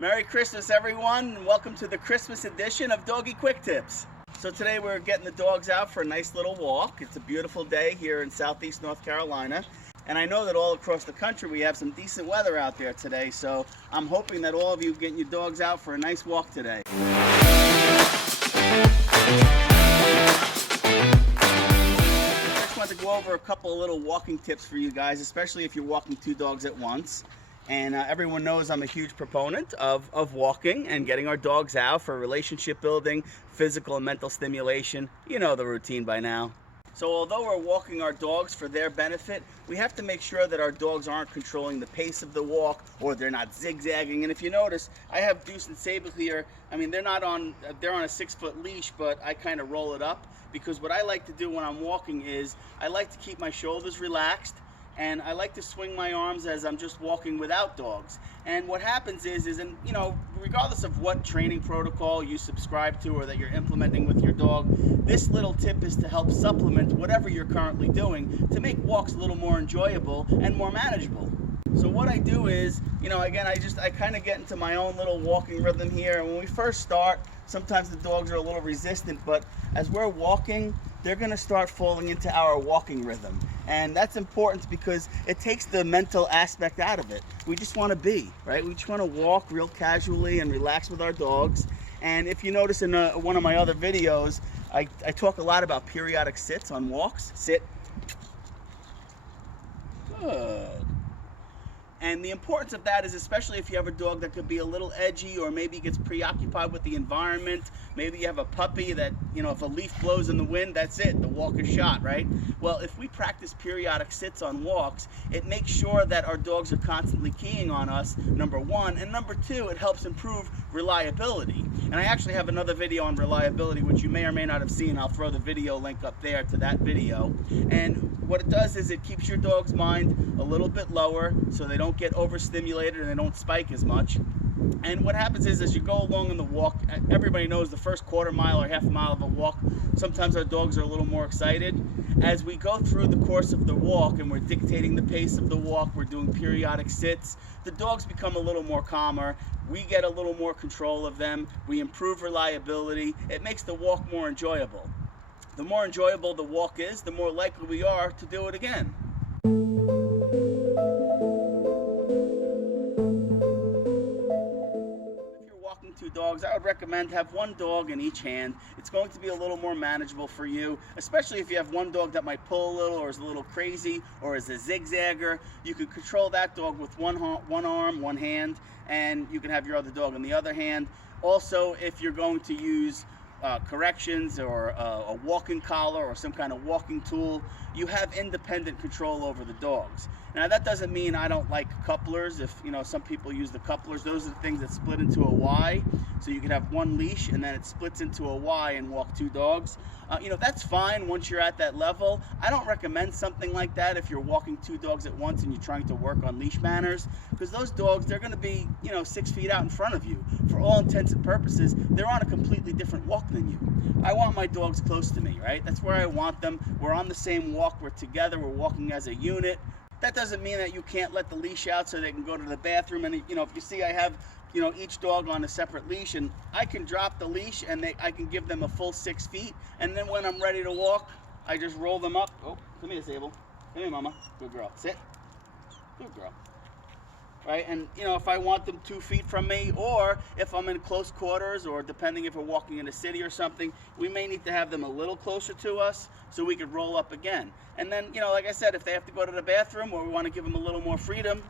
Merry Christmas, everyone, and welcome to the Christmas edition of Doggy Quick Tips. So today we're getting the dogs out for a nice little walk. It's a beautiful day here in southeast North Carolina. And I know that all across the country we have some decent weather out there today, so I'm hoping that all of you getting your dogs out for a nice walk today. I just wanted to go over a couple of little walking tips for you guys, especially if you're walking two dogs at once. And everyone knows I'm a huge proponent of walking and getting our dogs out for relationship building, physical and mental stimulation. You know the routine by now. So although we're walking our dogs for their benefit, we have to make sure that our dogs aren't controlling the pace of the walk or they're not zigzagging. And if you notice, I have Deuce and Sable here. I mean, they're on a 6-foot leash, but I kind of roll it up because what I like to do when I'm walking is I like to keep my shoulders relaxed. And I like to swing my arms as I'm just walking without dogs. And what happens is regardless of what training protocol you subscribe to or that you're implementing with your dog, this little tip is to help supplement whatever you're currently doing to make walks a little more enjoyable and more manageable. So what I do is, again, I kind of get into my own little walking rhythm here. And when we first start, sometimes the dogs are a little resistant, but as we're walking, they're going to start falling into our walking rhythm. And that's important because it takes the mental aspect out of it. We just want to be, right? We just want to walk real casually and relax with our dogs. And if you notice in one of my other videos, I talk a lot about periodic sits on walks. Sit. Good. And the importance of that is especially if you have a dog that could be a little edgy or maybe gets preoccupied with the environment. Maybe you have a puppy that, if a leaf blows in the wind, that's it. The walk is shot, right? Well, if we practice periodic sits on walks, it makes sure that our dogs are constantly keying on us, number one. And number two, it helps improve reliability. And I actually have another video on reliability, which you may or may not have seen. I'll throw the video link up there to that video. And what it does is it keeps your dog's mind a little bit lower so they don't get overstimulated and they don't spike as much. And what happens is as you go along in the walk, everybody knows the first quarter mile or half a mile of a walk, sometimes our dogs are a little more excited. As we go through the course of the walk and we're dictating the pace of the walk, we're doing periodic sits, the dogs become a little more calmer. We get a little more control of them. We improve reliability. It makes the walk more enjoyable. The more enjoyable the walk is, the more likely we are to do it again. Two dogs, I would recommend have one dog in each hand. It's going to be a little more manageable for you, especially if you have one dog that might pull a little or is a little crazy or is a zigzagger. You can control that dog with one arm, one hand, and you can have your other dog on the other hand. Also, if you're going to use corrections or a walking collar or some kind of walking tool, you have independent control over the dogs. Now that doesn't mean I don't like couplers. If some people use the couplers, those are the things that split into a Y, so you can have one leash and then it splits into a Y and walk two dogs. That's fine once you're at that level. I don't recommend something like that if you're walking two dogs at once and you're trying to work on leash manners, because those dogs, they're going to be 6 feet out in front of you. For all intents and purposes, they're on a completely different walk than you. I want my dogs close to me, right? That's where I want them. We're on the same walk, we're together, we're walking as a unit. That doesn't mean that you can't let the leash out so they can go to the bathroom. And if you see I have each dog on a separate leash, and I can drop the leash and I can give them a full 6 feet, and then when I'm ready to walk, I just roll them up. Oh, come here, Sable. Come here, Mama. Good girl. Sit. Good girl. Right, and if I want them 2 feet from me, or if I'm in close quarters, or depending if we're walking in a city or something, we may need to have them a little closer to us so we could roll up again. And then, like I said, if they have to go to the bathroom or we want to give them a little more freedom,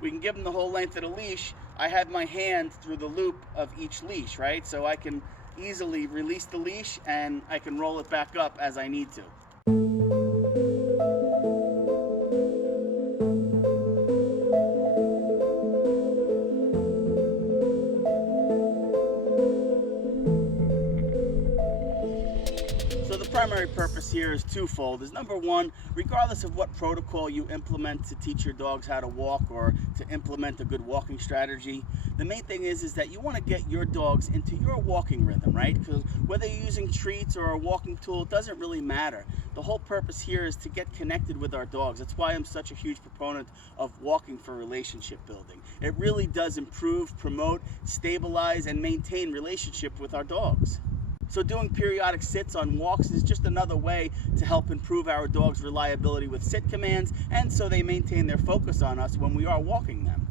we can give them the whole length of the leash. I have my hand through the loop of each leash, right? So I can easily release the leash and I can roll it back up as I need to. primary purpose here is twofold. Is number one, regardless of what protocol you implement to teach your dogs how to walk or to implement a good walking strategy, the main thing is that you want to get your dogs into your walking rhythm, right? Because whether you're using treats or a walking tool, it doesn't really matter. The whole purpose here is to get connected with our dogs. That's why I'm such a huge proponent of walking for relationship building. It really does improve, promote, stabilize, and maintain relationship with our dogs. So doing periodic sits on walks is just another way to help improve our dogs' reliability with sit commands, and so they maintain their focus on us when we are walking them.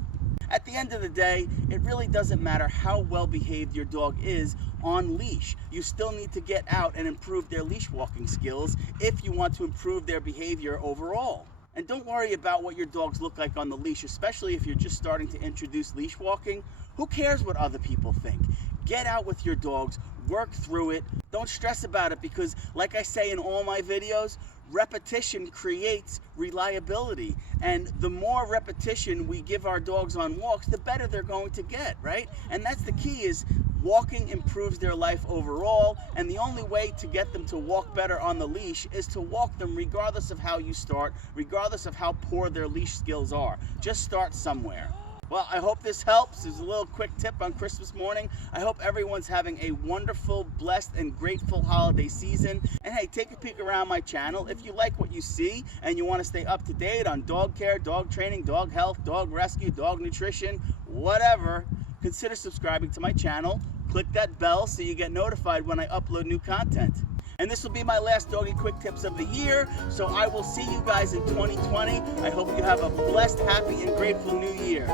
At the end of the day, it really doesn't matter how well behaved your dog is on leash. You still need to get out and improve their leash walking skills if you want to improve their behavior overall. And don't worry about what your dogs look like on the leash, especially if you're just starting to introduce leash walking. Who cares what other people think? Get out with your dogs, work through it. Don't stress about it because, like I say in all my videos, repetition creates reliability. And the more repetition we give our dogs on walks, the better they're going to get, right? And that's the key, is walking improves their life overall, and the only way to get them to walk better on the leash is to walk them regardless of how you start, regardless of how poor their leash skills are. Just start somewhere. Well, I hope this helps. There's a little quick tip on Christmas morning. I hope everyone's having a wonderful, blessed, and grateful holiday season. And hey, take a peek around my channel. If you like what you see and you want to stay up to date on dog care, dog training, dog health, dog rescue, dog nutrition, whatever, consider subscribing to my channel. Click that bell so you get notified when I upload new content. And this will be my last Doggy Quick Tips of the year, so I will see you guys in 2020. I hope you have a blessed, happy, and grateful new year.